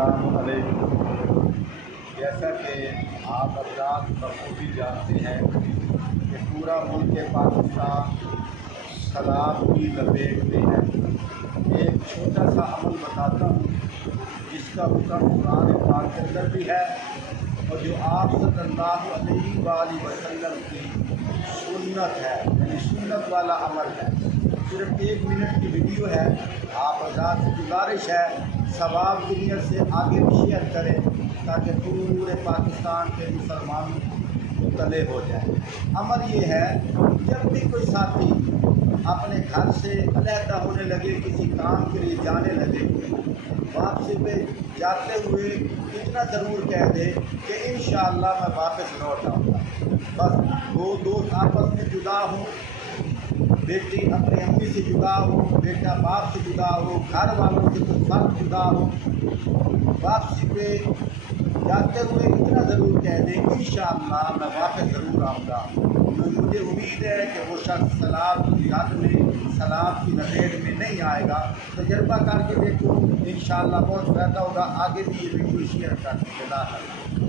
السلام علیکم۔ جیسا کہ آپ حضرات بخوبی جانتے ہیں کہ پورا ملک پاکستان سیلاب کی لپیٹ میں ہے۔ ایک چھوٹا سا عمل بتاتا ہوں جس کا حکم قرآن پاک کے اندر بھی ہے اور جو آپ صلی اللہ علیہ وآلہ وسلم کی سنت ہے، یعنی سنت والا عمل ہے۔ صرف 1 منٹ کی ویڈیو ہے، آپ حضرات سے گزارش ہے ثواب کی نیت سے آگے بھی شیئر کریں تاکہ پورے پاکستان کے مسلمان مطلع ہو جائے۔ عمل یہ ہے، جب بھی کوئی ساتھی اپنے گھر سے علیحدہ ہونے لگے، کسی کام کے لیے جانے لگے، واپسی پہ جاتے ہوئے اتنا ضرور کہہ دے کہ انشاءاللہ میں واپس لوٹ آؤں گا۔ بس وہ دوست آپس میں جدا ہوں، بیٹی اپنی امی سے جدا ہو، بیٹا باپ سے جدا ہو، گھر والوں سے تو سب جدا ہو، واپسی پہ جاتے ہوئے اتنا ضرور کہہ دیں انشاءاللہ میں واپس ضرور آؤں گا۔ مجھے امید ہے کہ وہ شخص سیلاب کی رات میں، سیلاب کی لپیٹ میں نہیں آئے گا۔ تجربہ کر کے دیکھو، انشاءاللہ بہت فائدہ ہوگا۔ آگے بھی یہ ویڈیو شیئر کر دیں۔